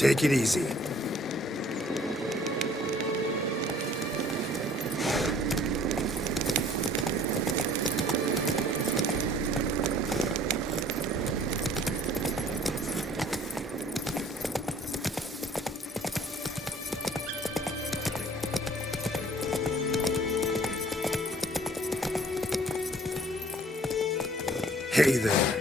Take it easy. Hey there.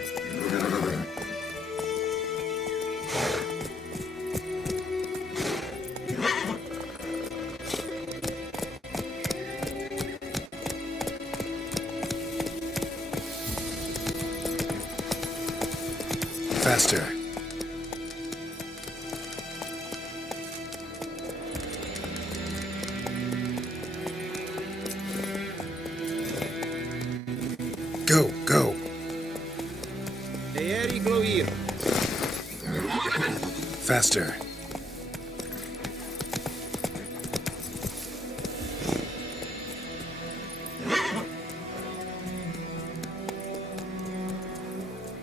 Faster. Go, go. Faster.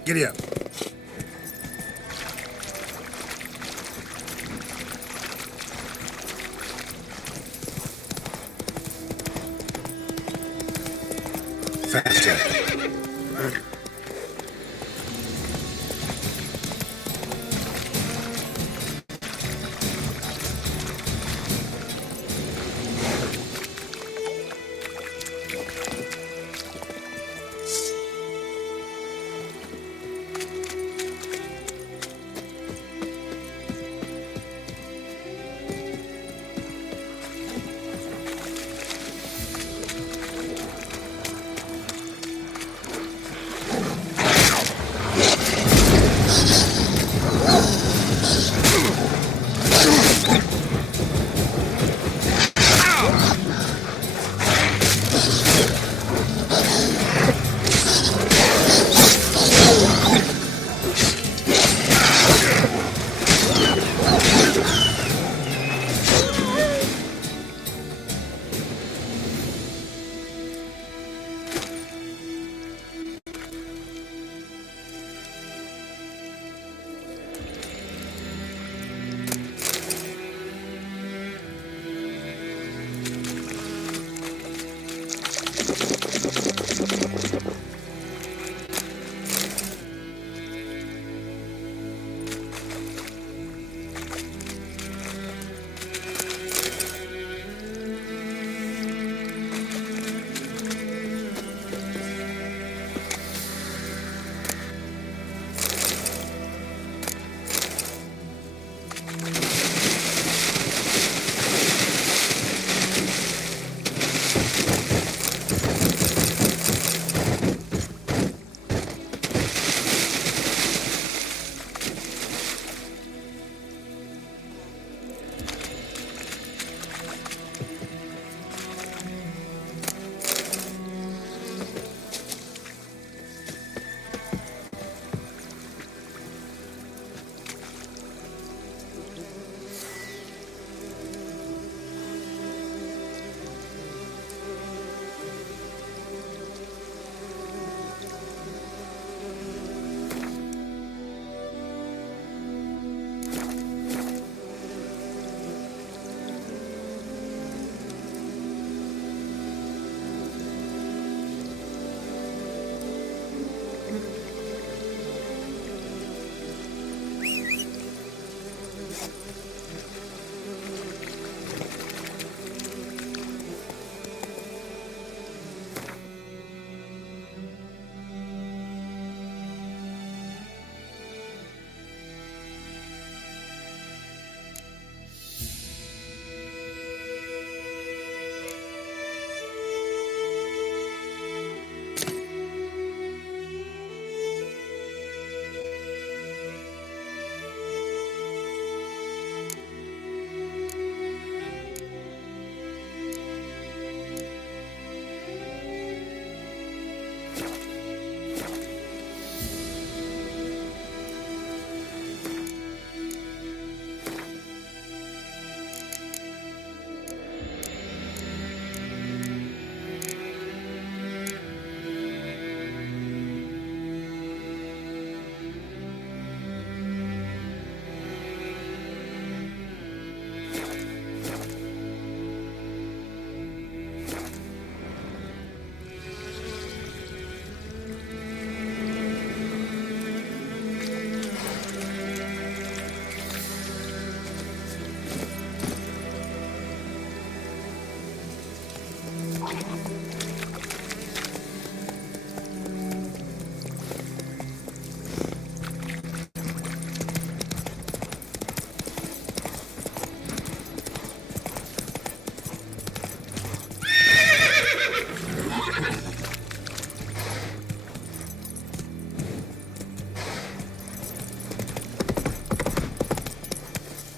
Giddy up. Faster.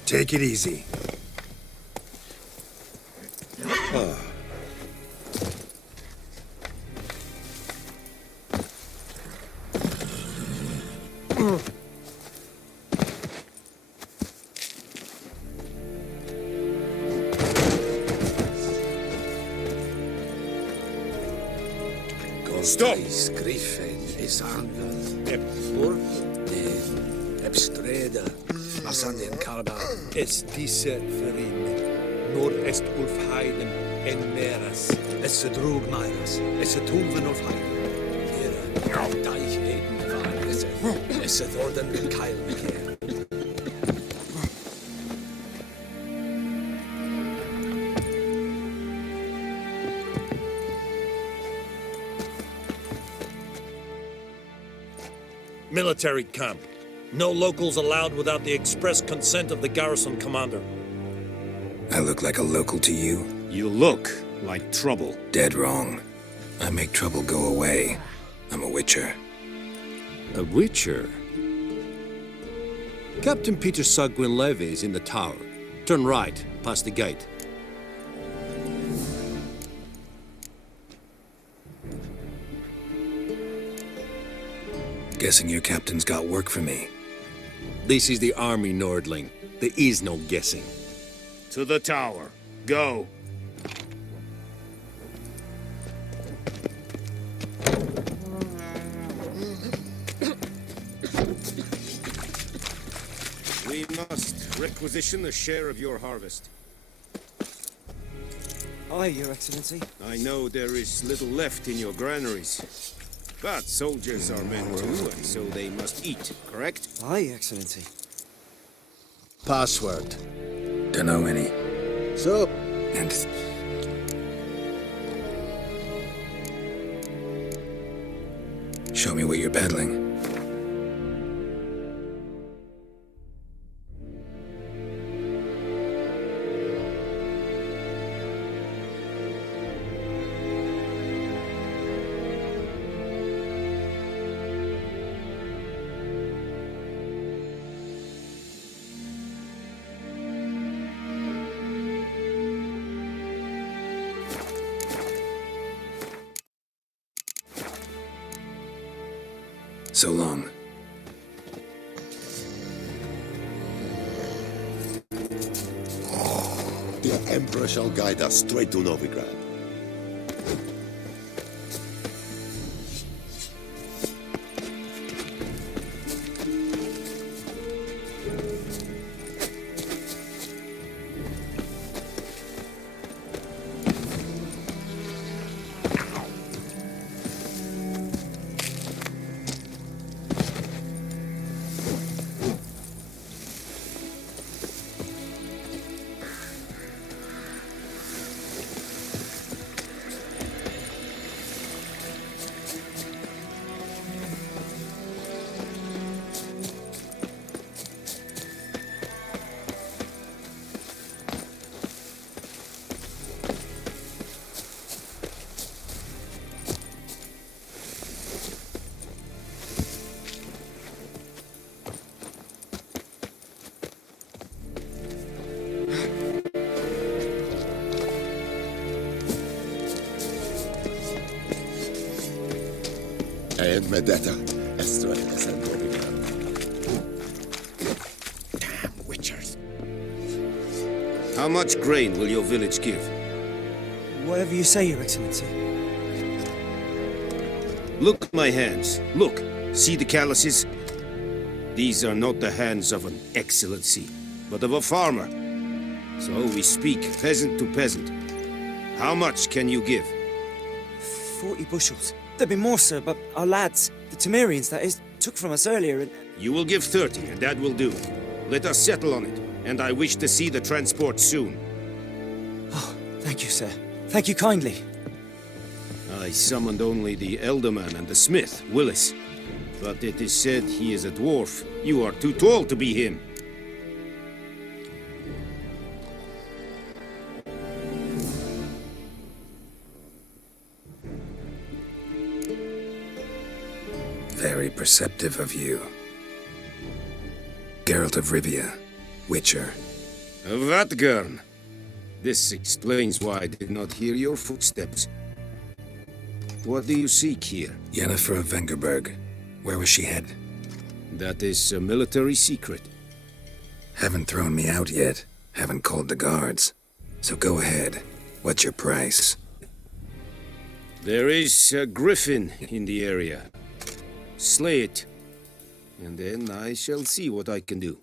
Take it easy. Stop! Griffin is angen. Ebstreda. Masandien Kalba. Es diese verin. Nor est Ulf Heiden en meras. Es drug Meiras. Es tuven of Heiden. Hier, Deich Eden waren es. Es orden den Keil bekehr. Military camp. No locals allowed without the express consent of the garrison commander. I look like a local to you? You look like trouble. Dead wrong. I make trouble go away. I'm a witcher. A witcher? Captain Peter Sagwin Levy is in the tower. Turn right, past the gate. Guessing your captain's got work for me. This is the army, Nordling. There is no guessing. To the tower. Go. We must requisition a share of your harvest. Aye, Your Excellency. I know there is little left in your granaries. But soldiers are men too, and so they must eat, correct? Aye, Excellency. Password. Dunno any. So, And... Show me what you're peddling. So long. The Emperor shall guide us straight to Novigrad. And Medetta, Estra, and Novigrad. Damn witchers. How much grain will your village give? Whatever you say, Your Excellency. Look at my hands. Look. See the calluses? These are not the hands of an excellency, but of a farmer. So we speak peasant to peasant. How much can you give? 40 bushels. There'd be more, sir, but our lads, the Temerians, that is, took from us earlier and... You will give 30, and that will do. Let us settle on it, and I wish to see the transport soon. Oh, thank you, sir. Thank you kindly. I summoned only the Elderman and the smith, Willis. But it is said he is a dwarf. You are too tall to be him. Very perceptive of you. Geralt of Rivia, Witcher. Vatgern. This explains why I did not hear your footsteps. What do you seek here? Yennefer of Vengerberg. Where was she headed? That is a military secret. Haven't thrown me out yet. Haven't called the guards. So go ahead. What's your price? There is a griffin in the area. Slay it, and then I shall see what I can do.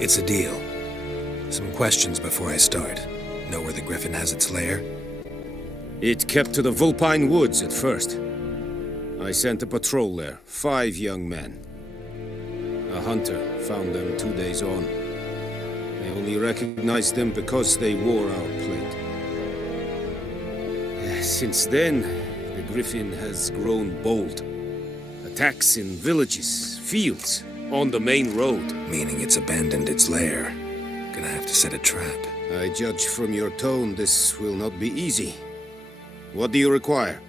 It's a deal. Some questions before I start. Know where the griffin has its lair? It kept to the Vulpine Woods at first. I sent a patrol there, 5 young men. A hunter found them 2 days on. I only recognized them because they wore our plate. Since then, the griffin has grown bold. Attacks in villages, fields, on the main road. Meaning it's abandoned its lair. Gonna have to set a trap. I judge from your tone this will not be easy. What do you require?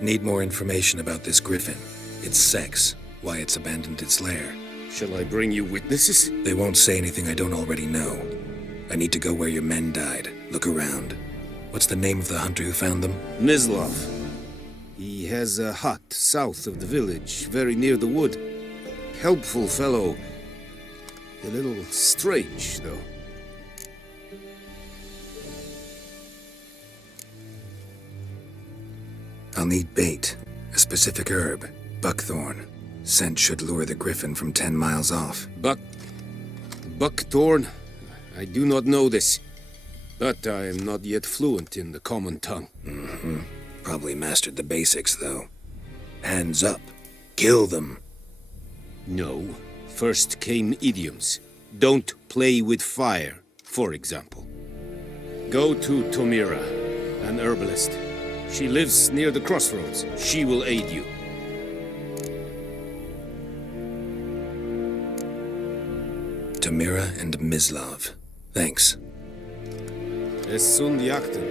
Need more information about this griffin. Its sex, why it's abandoned its lair. Shall I bring you witnesses? They won't say anything I don't already know. I need to go where your men died. Look around. What's the name of the hunter who found them? Mislav. He has a hut south of the village, very near the wood. Helpful fellow. A little strange, though. I'll need bait. A specific herb. Buckthorn. Scent should lure the griffin from 10 miles off. Buckthorn? I do not know this. But I am not yet fluent in the common tongue. Mm-hmm. Probably mastered the basics, though. Hands up. Kill them. No. First came idioms. Don't play with fire, for example. Go to Tomira, an herbalist. She lives near the crossroads. She will aid you. Tamira and Mislav. Thanks. Es sunt jakten.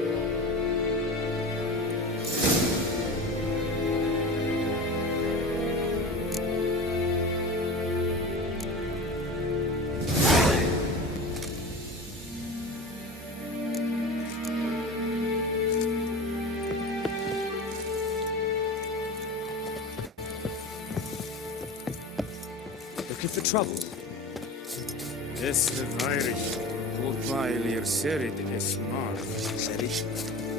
Looking for trouble? Es Irish. Urpailir serid es mar.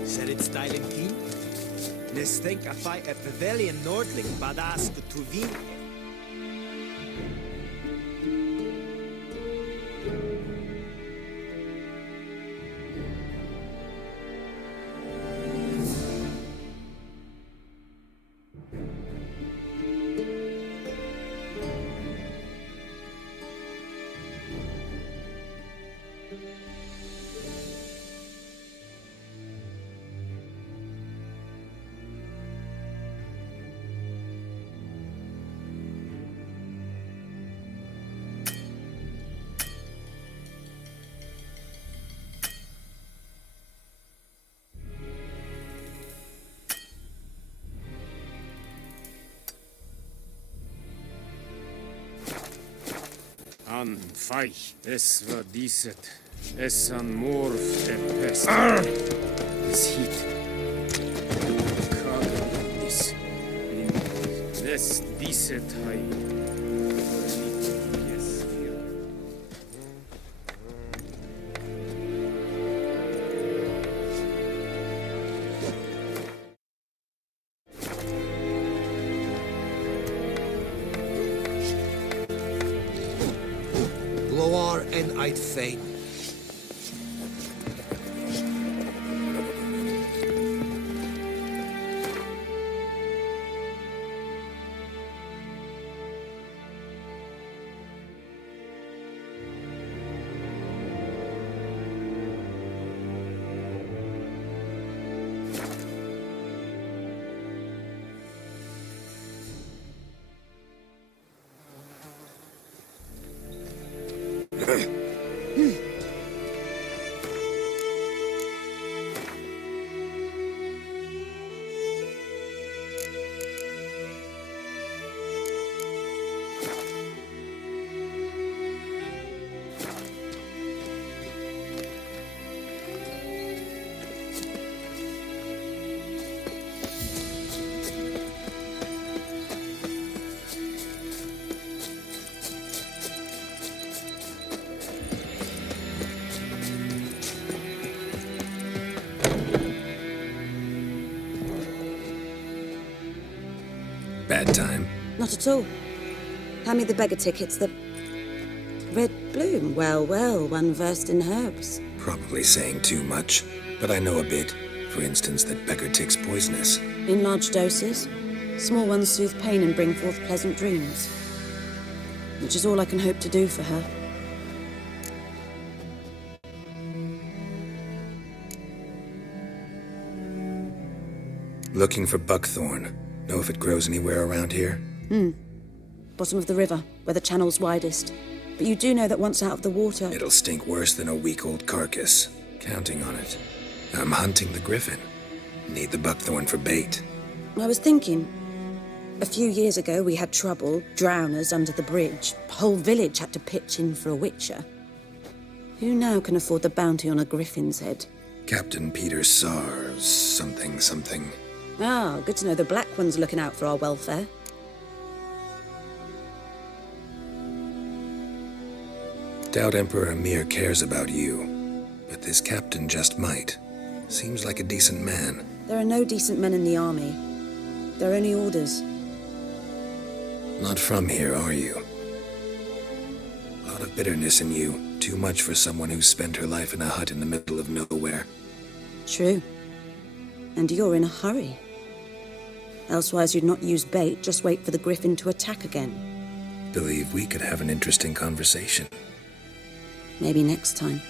Serit styling team? Nes think I fight a pavilion Nordling badass the Tuvin. An feich, es war diset. Es an morf e pest. Es hit. Kagnis. Nes diset hai. Gloar en uit fijn. bad time? Not at all. Hand me the beggar tickets, the red bloom. Well, well, one versed in herbs. Probably saying too much, but I know a bit. For instance, that beggar tick's poisonous. In large doses. Small ones soothe pain and bring forth pleasant dreams. Which is all I can hope to do for her. Looking for buckthorn. Know if it grows anywhere around here? Bottom of the river, where the channel's widest. But you do know that once out of the water... It'll stink worse than a week-old carcass. Counting on it. I'm hunting the griffin. Need the buckthorn for bait. I was thinking... A few years ago, we had trouble, drowners under the bridge. The whole village had to pitch in for a witcher. Who now can afford the bounty on a griffin's head? Captain Peter Sars, something. Ah, good to know the Black One's looking out for our welfare. Doubt Emperor Emir cares about you, but this captain just might. Seems like a decent man. There are no decent men in the army. There are only orders. Not from here, are you? A lot of bitterness in you. Too much for someone who spent her life in a hut in the middle of nowhere. True. And you're in a hurry. Elsewise you'd not use bait, just wait for the griffin to attack again. Believe we could have an interesting conversation. Maybe next time.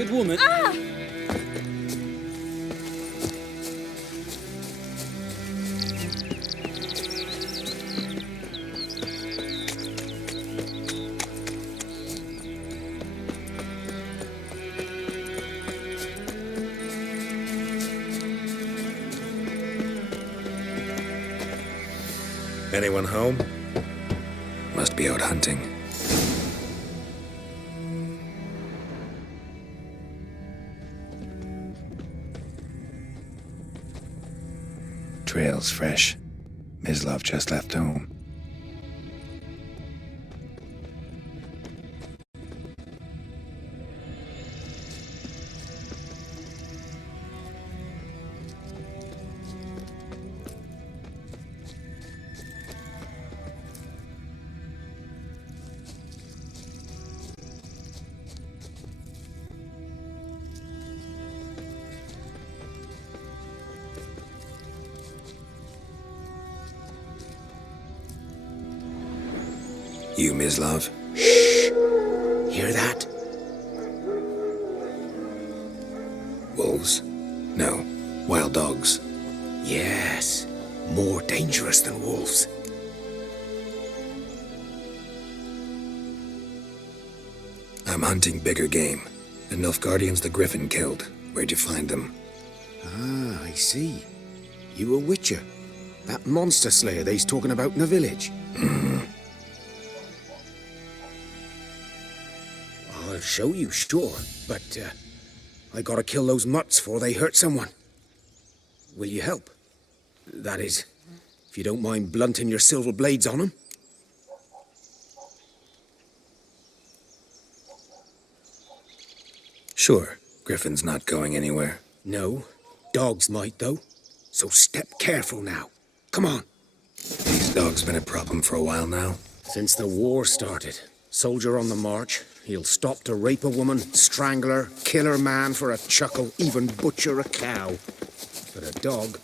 Good woman. Ah! Anyone home? Must be out hunting. Trail's fresh. Mislav just left home. You, Mislav? Hear that? Wolves? No. Wild dogs. Yes. More dangerous than wolves. I'm hunting bigger game. The Nilfgaardians the Griffin killed. Where'd you find them? Ah, I see. You a witcher. That monster slayer they's talking about in the village. I'll show you, sure, but I gotta kill those mutts before they hurt someone. Will you help? That is, if you don't mind blunting your silver blades on them. Sure. Griffin's not going anywhere. No, dogs might though. So step careful now. Come on. These dogs been a problem for a while now. Since the war started, soldier on the march, he'll stop to rape a woman, strangle her, kill her man for a chuckle, even butcher a cow. But a dog,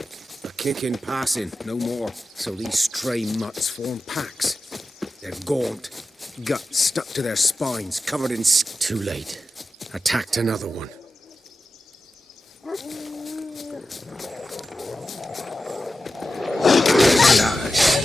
a kick in passing, no more. So these stray mutts form packs. They're gaunt, guts stuck to their spines, covered in Too late. Attacked another one. Damn it.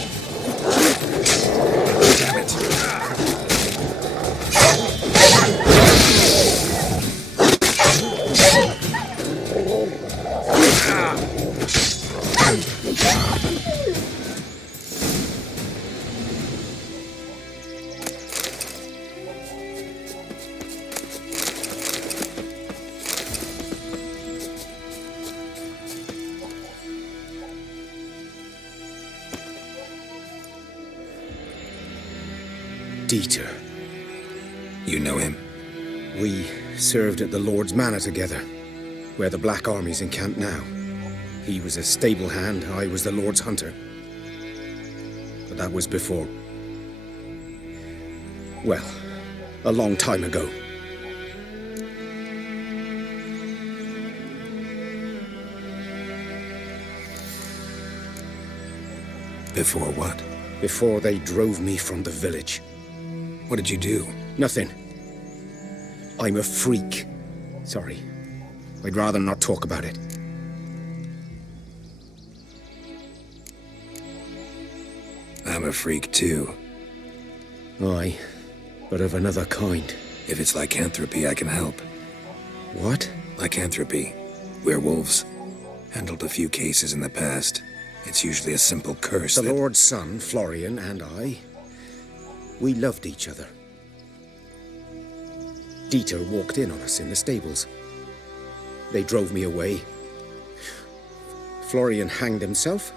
Dieter. You know him? We served at the Lord's Manor together, where the Black Army's encamped now. He was a stable hand, I was the Lord's hunter. But that was before... well, a long time ago. Before what? Before they drove me from the village. What did you do? Nothing. I'm a freak. Sorry. I'd rather not talk about it. I'm a freak too. Aye, but of another kind. If it's lycanthropy, I can help. What? Lycanthropy. Werewolves. Handled a few cases in the past. It's usually a simple curse The that... Lord's son, Florian, and I, we loved each other. Dieter walked in on us in the stables. They drove me away. Florian hanged himself.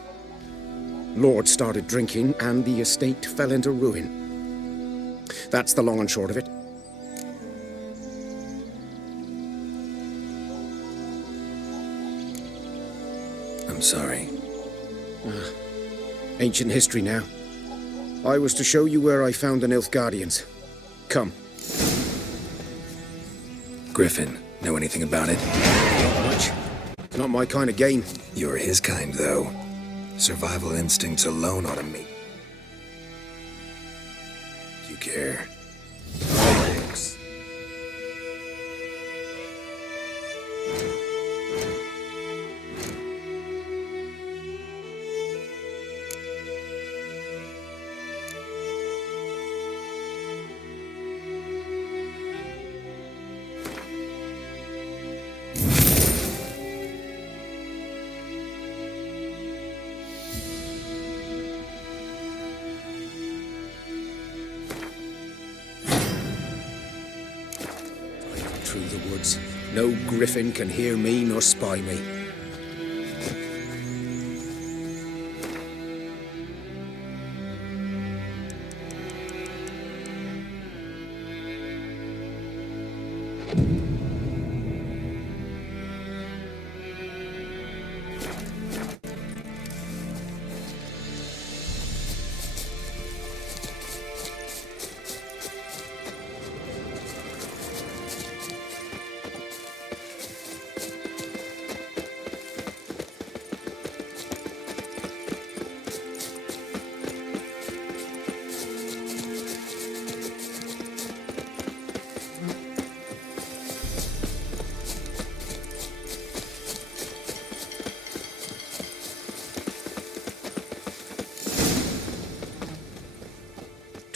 Lord started drinking, and the estate fell into ruin. That's the long and short of it. I'm sorry. Ancient history now. I was to show you where I found the Nilfgaardians. Come. Griffin, know anything about it? Not much. It's not my kind of game. You're his kind, though. Survival instincts alone ought to make... You care. Through the woods. No griffin can hear me nor spy me.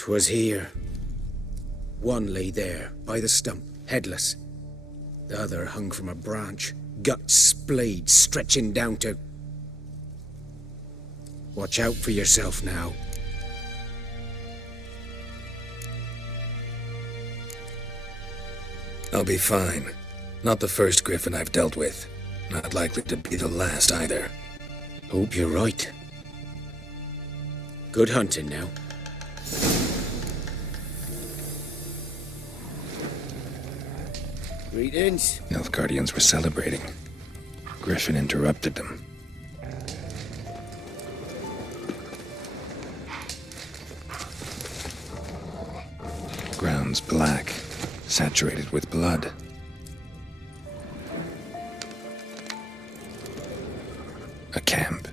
'Twas here. One lay there, by the stump, headless. The other hung from a branch, guts splayed, stretching down to... Watch out for yourself now. I'll be fine. Not the first griffin I've dealt with. Not likely to be the last either. Hope you're right. Good hunting now. Greetings. Nilfgaardians were celebrating. Griffin interrupted them. Ground's black, saturated with blood. A camp.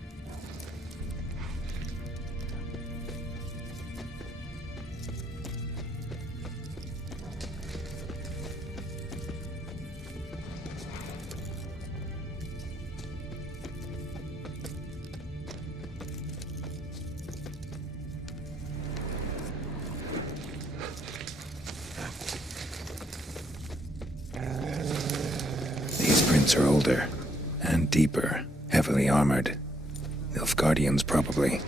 These prints are older and deeper, heavily armored. Nilfgaardians, probably.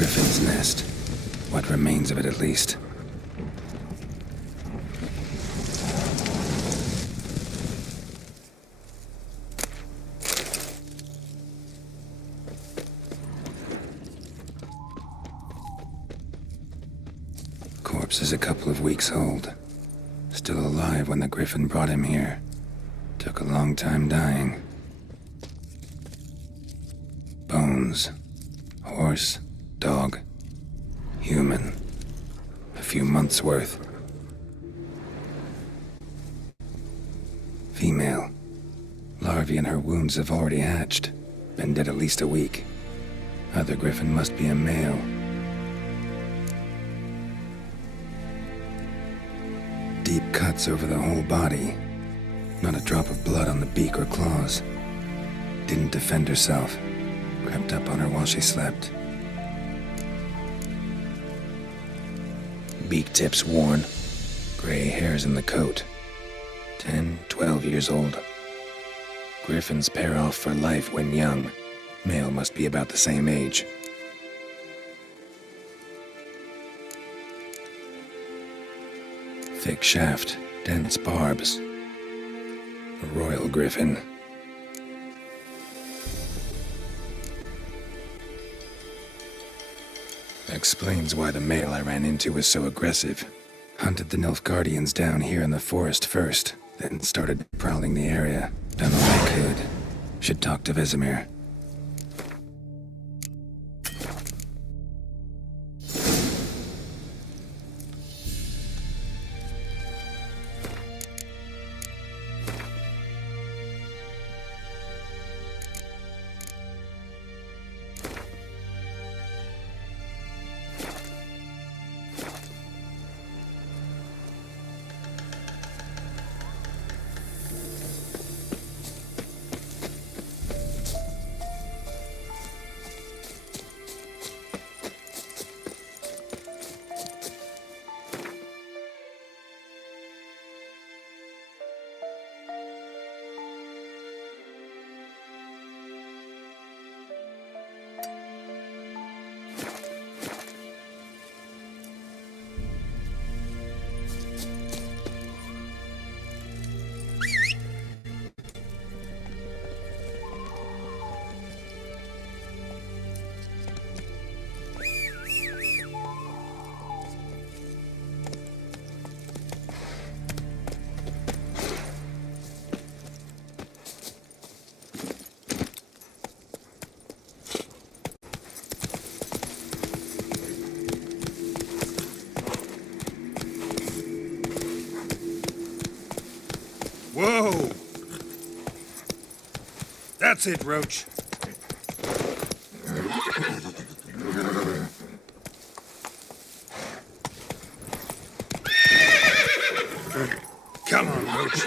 Griffin's nest. What remains of it, at least. Corpse is a couple of weeks old. Still alive when the griffin brought him here. Took a long time dying. Bones. Horse. Dog. Human. A few months' worth. Female. Larvae in her wounds have already hatched. Been dead at least a week. Other griffin must be a male. Deep cuts over the whole body. Not a drop of blood on the beak or claws. Didn't defend herself. Crept up on her while she slept. Beak tips worn, Gray hairs in the coat. 10, 12 years old. Griffins pair off for life when young. Male must be about the same age. Thick shaft, dense barbs. A royal griffin. Explains why the male I ran into was so aggressive. Hunted the Nilfgaardians down here in the forest first, then started prowling the area. Done all I could. Should talk to Vesemir. Whoa! That's it, Roach. Come on, Roach.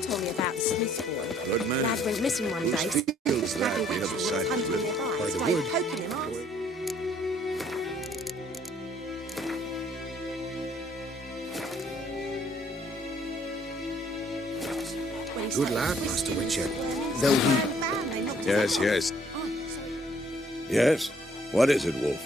Told me about the Smith's boy. Good man. Lad went missing one day. Feels that the other side of the river. By the wood. Poking him off. Good lad, Master Witcher. Though he... Yes, yes. Yes? What is it, Wolf?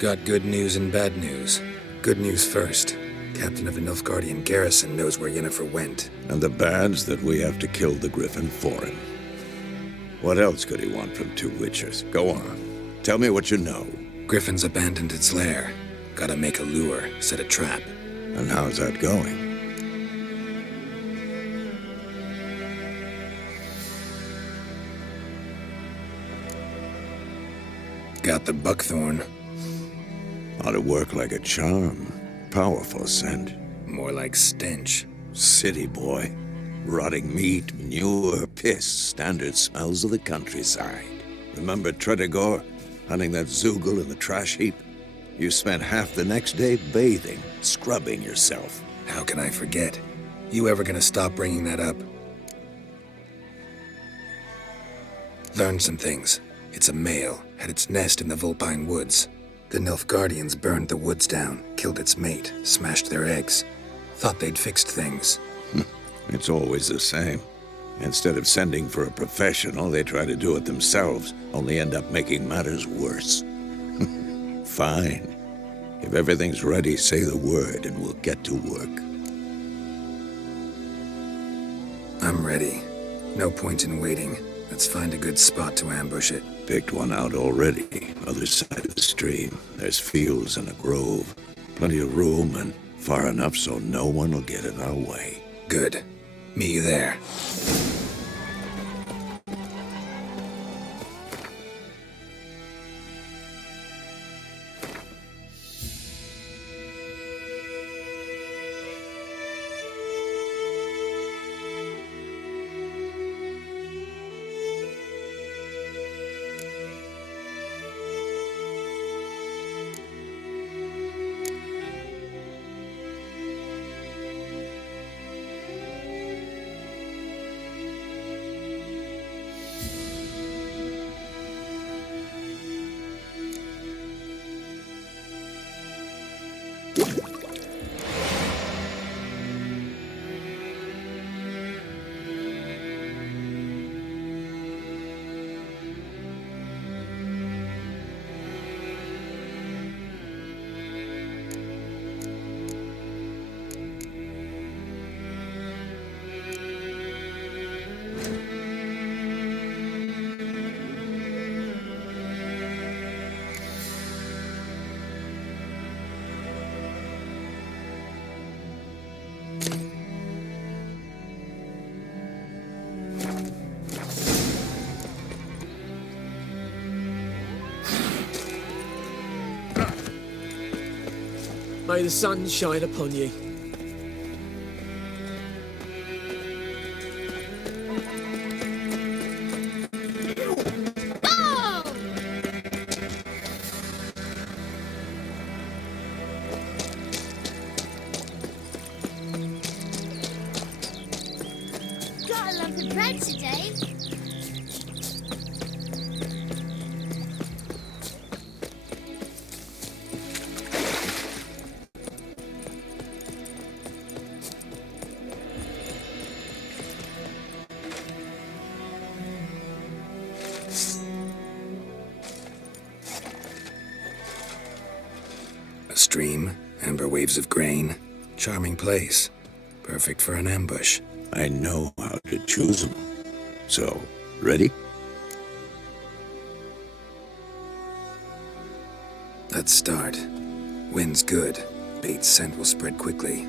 Got good news and bad news. Good news first. Captain of the Nilfgaardian garrison knows where Yennefer went. And the bad's that we have to kill the Griffin for him. What else could he want from two Witchers? Go on. Tell me what you know. Griffin's abandoned its lair. Gotta make a lure, set a trap. And how's that going? Got the buckthorn. Ought to work like a charm. Powerful scent. More like stench. City boy. Rotting meat, manure, piss. Standard smells of the countryside. Remember Tredegor? Hunting that Zoogle in the trash heap? You spent half the next day bathing, scrubbing yourself. How can I forget? You ever gonna stop bringing that up? Learned some things. It's a male. Had its nest in the Vulpine Woods. The Nilfgaardians burned the woods down, killed its mate, smashed their eggs. Thought they'd fixed things. It's always the same. Instead of sending for a professional, they try to do it themselves, only end up making matters worse. Fine. If everything's ready, say the word and we'll get to work. I'm ready. No point in waiting. Let's find a good spot to ambush it. Picked one out already. Other side of the stream. There's fields and a grove. Plenty of room and far enough so no one will get in our way. Good. Meet you there. May the sun shine upon you. Got a lump of bread today. A stream, amber waves of grain. Charming place. Perfect for an ambush. I know how to choose them. So, ready? Let's start. Wind's good. Bait's scent will spread quickly.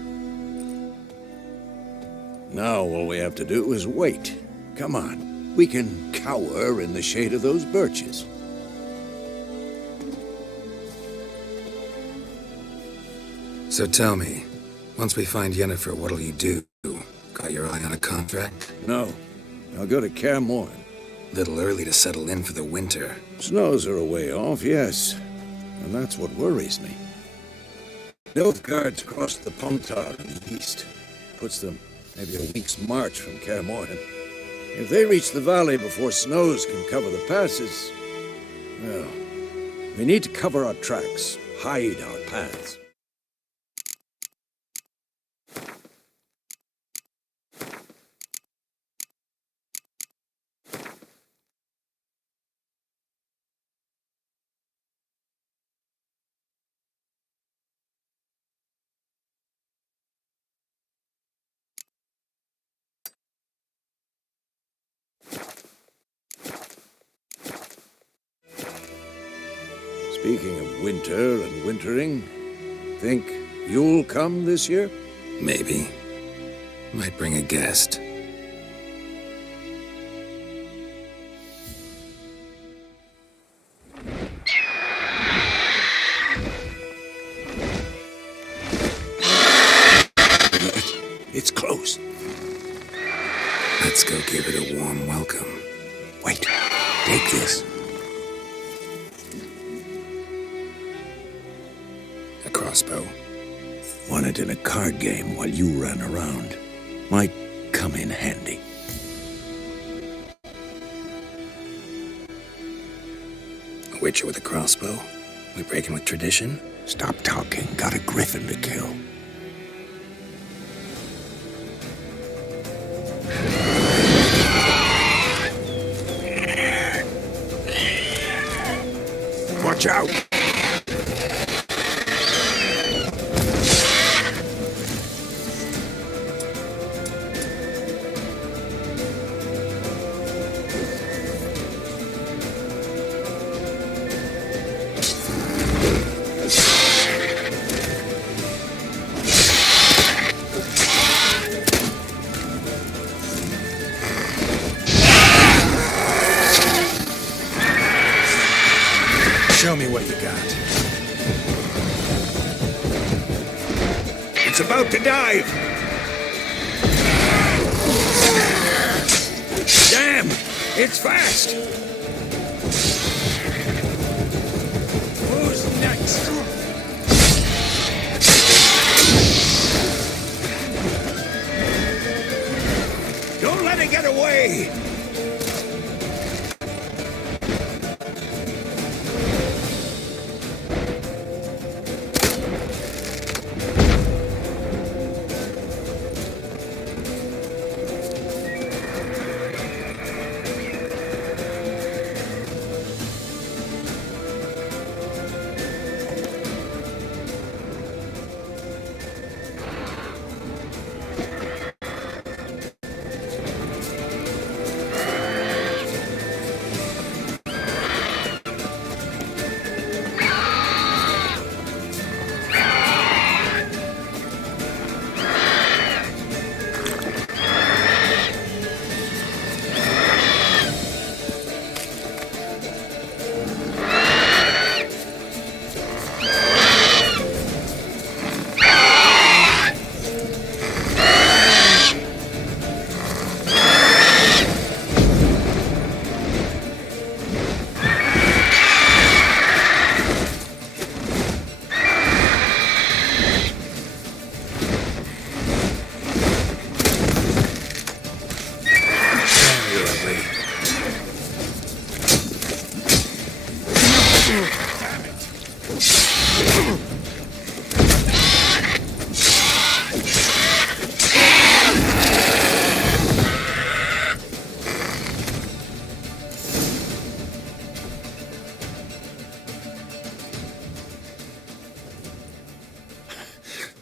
Now all we have to do is wait. Come on. We can cower in the shade of those birches. So tell me, once we find Yennefer, what'll you do? Got your eye on a contract? No. I'll go to Kaer Morhen. Little early to settle in for the winter. Snows are a way off, yes. And that's what worries me. Nilfgaard's across the Pontar in the east. Puts them maybe a week's march from Kaer Morhen. If they reach the valley before snows can cover the passes, well, we need to cover our tracks, hide our paths. Speaking of winter and wintering, think you'll come this year? Maybe. Might bring a guest. It's close. Let's go give it a warm welcome. Wait, take this. A crossbow. Won it in a card game while you ran around. Might come in handy. A witcher with a crossbow? We breaking with tradition? Stop talking. Got a griffin to kill. Watch out! Show me what you got. It's about to dive! Damn! It's fast! Who's next? Don't let it get away!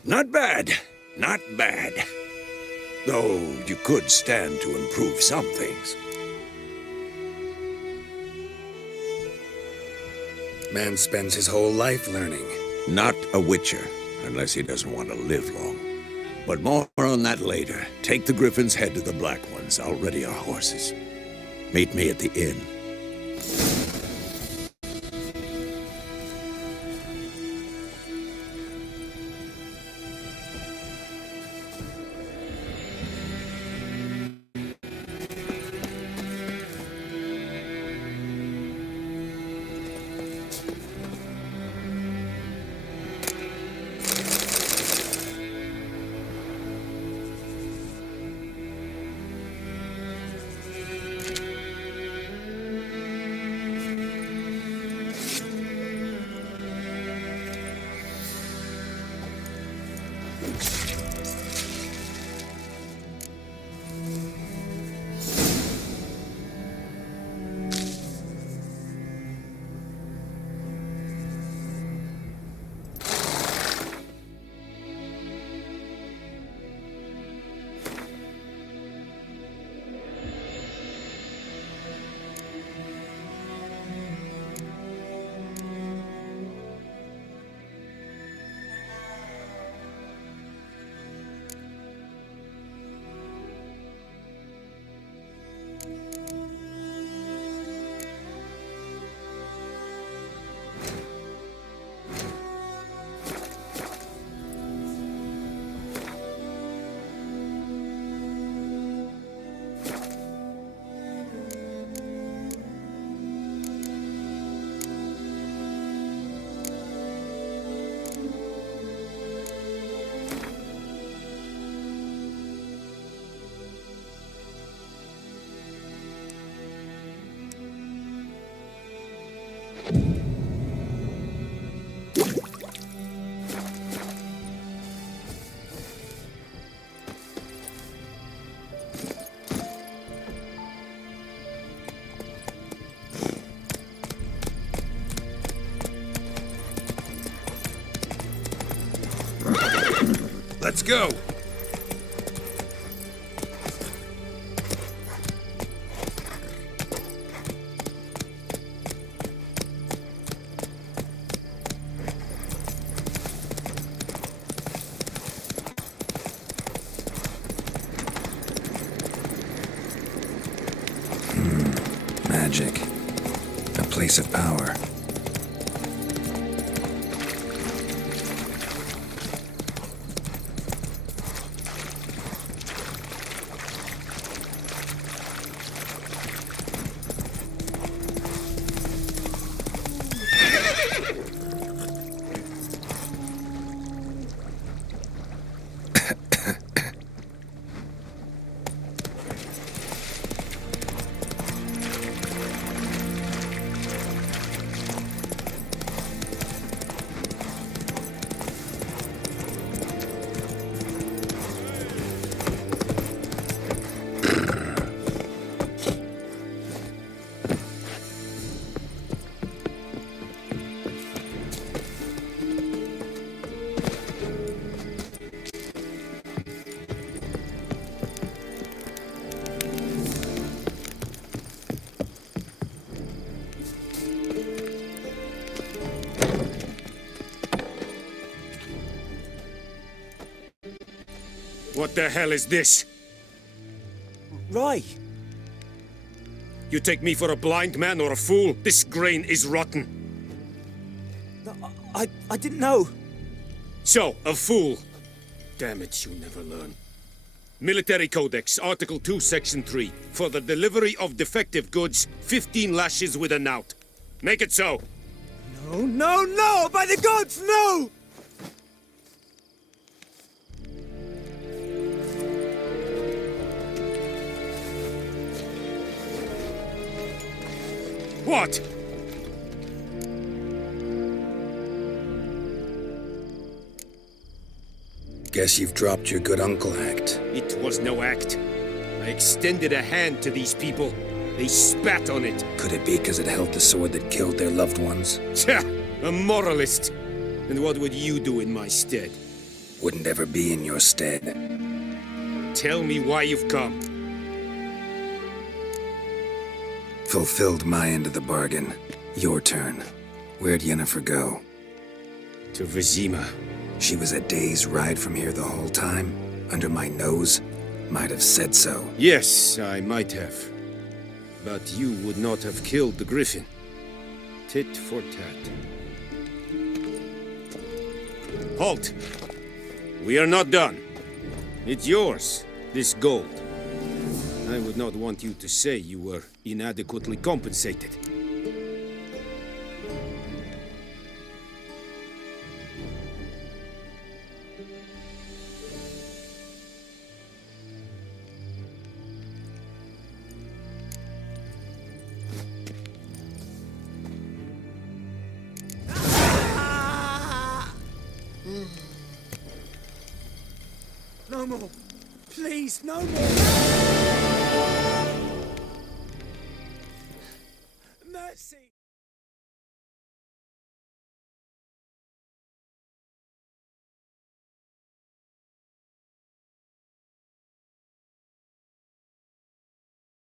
Not bad. Not bad. Though you could stand to improve some things. Man spends his whole life learning. Not a witcher, unless he doesn't want to live long. But more on that later. Take the griffin's head to the Black Ones. I'll ready our horses. Meet me at the inn. Let's go! Magic. A place of power. What the hell is this? Rye! You take me for a blind man or a fool? This grain is rotten. No, I didn't know. So, a fool. Damn it, you never learn. Military Codex, Article 2, Section 3. For the delivery of defective goods, 15 lashes with a knout. Make it so. No, no, no! By the gods, no! What? Guess you've dropped your good uncle act. It was no act. I extended a hand to these people. They spat on it. Could it be because it held the sword that killed their loved ones? Tja, a moralist. And what would you do in my stead? Wouldn't ever be in your stead. Tell me why you've come. Fulfilled my end of the bargain. Your turn. Where'd Yennefer go? To Vizima. She was a day's ride from here the whole time? Under my nose? Might have said so. Yes, I might have. But you would not have killed the griffin. Tit for tat. Halt! We are not done. It's yours, this gold. I would not want you to say you were inadequately compensated. No more. Please, no more. Mercy.